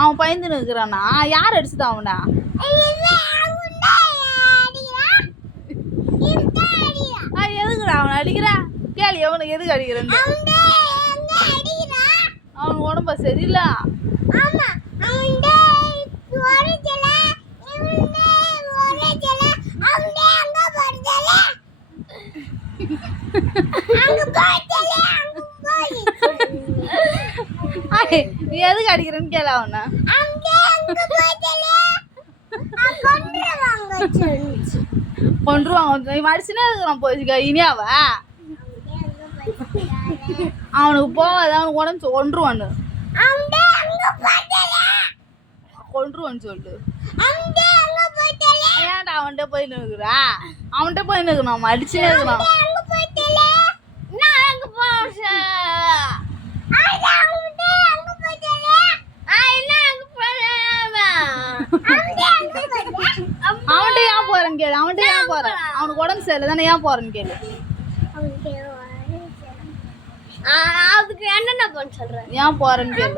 அவன் பயந்துன்னு இருக்கிறானா? யார் அடிச்சுதான் அவனா? எதுக்குடா அவனை அடிக்கிறா? கேளு எவனுக்கு எதுக்கு அடிக்கிறேன்? அவன் உடம்பு சரியில்ல. நீ எதுக்கு அடிக்கிறேன்னு கேள அவனை. கொன்றுவாங்க. மடிச்சுனே இருக்கிறான் போச்சுக்கா இனியாவ. அவனுக்கு போவாத, அவனுக்கு உடம்பு கொன்றுவான்னு கொன்றுவான்னு சொல்லிட்டு ஏன்டா அவன்கிட்ட போய் நிற்கிறா? அவன்கிட்ட போய் நிற்கணும், அடிச்சுனே இருக்கிறான். அவன்கிட்ட ஏன் போறேன்னு கேளு. அவன்கிட்ட ஏன் போறேன்? அவனுக்கு உடம்பு சரியில்லை தானே, ஏன் போறேன்னு கேளு. அதுக்கு என்னென்ன பண்ண சொல்றேன்? ஏன் போறேன்னு கேளு.